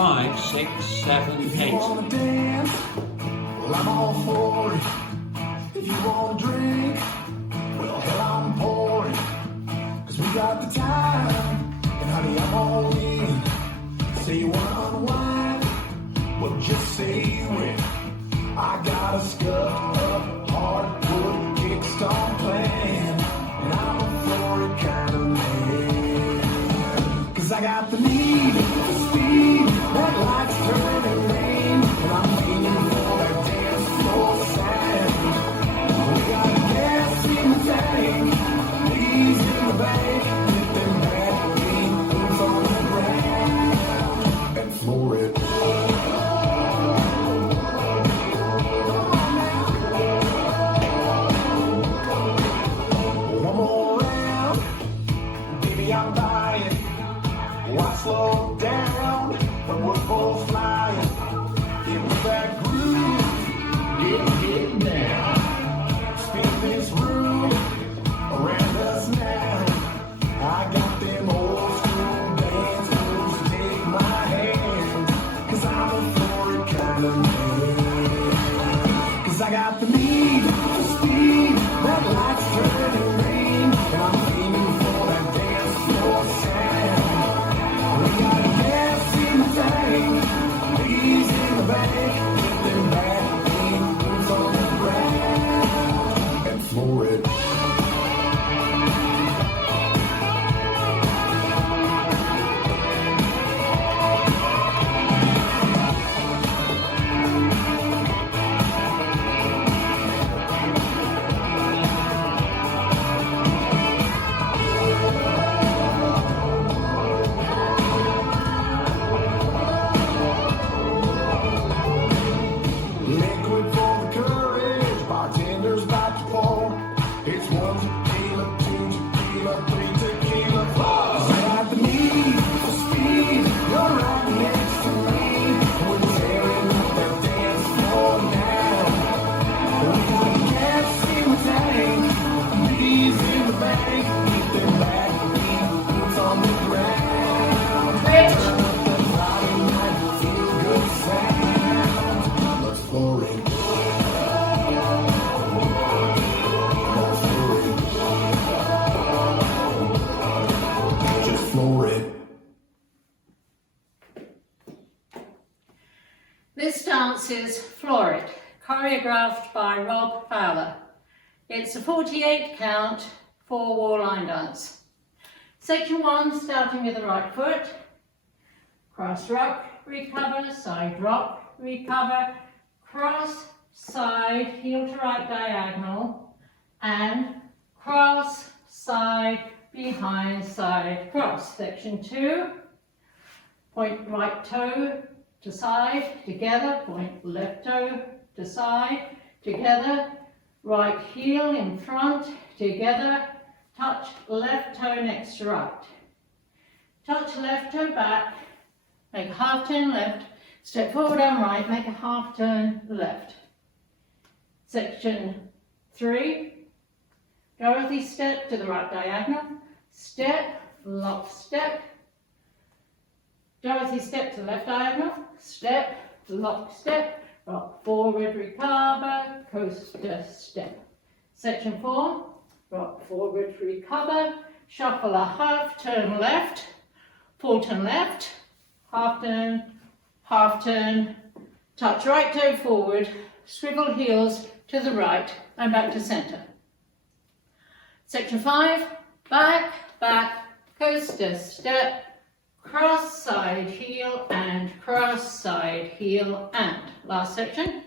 5, 6, 7, If you 8. wanna dance, well I'm all for it. If you wanna drink, well hell I'm pouring. Cause we got the time, and honey I'm all in. Say you wanna unwind, well just say when. I got a scuffed up hardwood kickstart plan, and I'm a for it kind of man. Cause I got the need, the speed, that lights turning rain, and I'm aiming for that dance floor sound. We got gas in the tank, leaves in the bank, with them bad green boots on the ground, and floor it. One more round, baby I'm dying. Why slow down when we're both flying? Get with that groove, get down. Spin this room around us now. I got them old school dance moves to take my hand. Cause I'm a for it kind of man. Cause I got the need, the speed, that lights turning rain, and I'm aiming for that dance floor sound. We got gas in the tank, leaves in the bank, with them bad green boots on the ground, and floor it. Liquid for the courage, bartender's about to pour. It's 1 tequila, 2 tequila, 3 tequila, 4. I got the need for speed, you're right next to me. We're tearing up that dance floor now. We got gas in the tank, leaves in the bank, with them back boots on the ground. Turn up the Friday night, feel good sound. Let's floor it. Let's floor it. Just floor it. This dance is Floor It, choreographed by Rob Fowler. It's a 48 count, 4-wall line dance. Section 1, starting with the right foot. Cross rock, recover, side rock, recover, cross, side, heel to right diagonal, and cross, side, behind, side, cross. Section 2, point right toe to side, together, point left toe to side, together, right heel in front, together, touch left toe next to right. Touch left toe back, make a half turn left, step forward and right, make a half turn left. Section 3, Dorothy step to the right diagonal, step, lock step, Dorothy step to the left diagonal, step, lock step, rock forward, recover, coaster step. Section 4, rock forward, recover, shuffle a half turn left, full turn left, half turn, touch right toe forward, swivel heels to the right and back to centre. Section 5, back, back, coaster step, cross side heel and cross side heel and. Last section,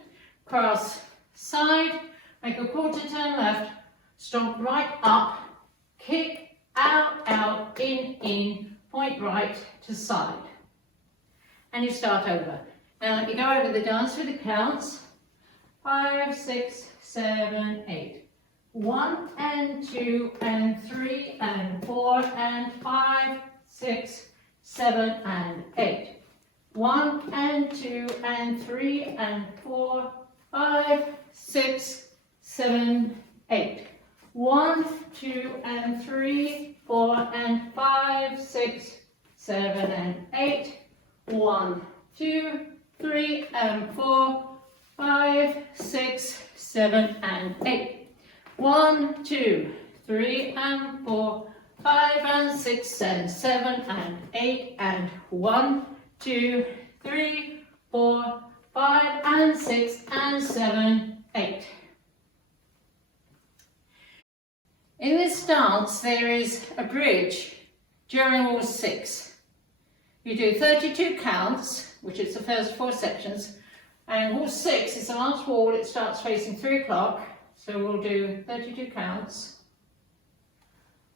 cross side, make a quarter turn left, stomp right up, kick, out, out, in, point right to side. And you start over. Now let me go over the dance with the counts. 5, 6, 7, 8. 1 and 2 and 3 and 4 and 5, 6, 7 and 8. 1 and 2 and 3 and 4, 5, 6, 7, 8. 1, 2 and 3, 4 and 5, 6, 7 and 8. 1, 2, 3 and 4, 5, 6, 7 and 8. 1, 2, 3 and 4, 5 and 6 and 7 and 8 and 1, 2, 3, 4, 5 and 6 and 7, 8. In this dance there is a bridge during all 6. You do 32 counts, which is the first 4 sections, and all 6 is the last wall. It starts facing 3 o'clock, so we'll do 32 counts.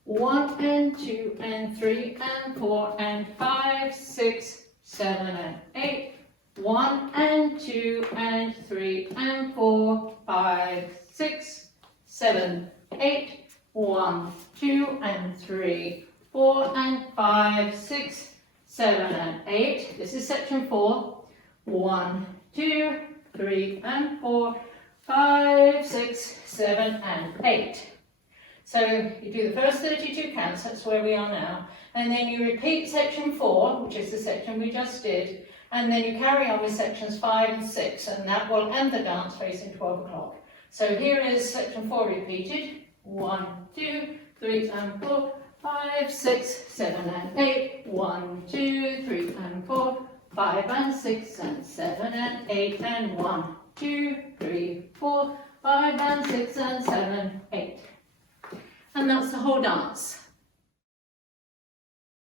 1 and 2 and 3 and 4 and 5, 6, 7 and 8. 1 and 2 and 3 and 4, 5, 6, 7, 8. 1, 2 and 3, 4 and 5, 6, 7 and 8. This is section 4. 1, 2, 3 and 4, 5, 6, 7 and 8. So you do the first 32 counts, that's where we are now, and then you repeat section 4, which is the section we just did, and then you carry on with sections 5 and 6, and that will end the dance facing 12 o'clock. So here is section 4 repeated. 1, 2, 3 and 4, 5, 6, 7 and 8. 1, 2, 3 and 4, 5 and 6 and 7 and 8 and 1, 2, 3, 4, 5 and 6 and 7, 8. And that's the whole dance.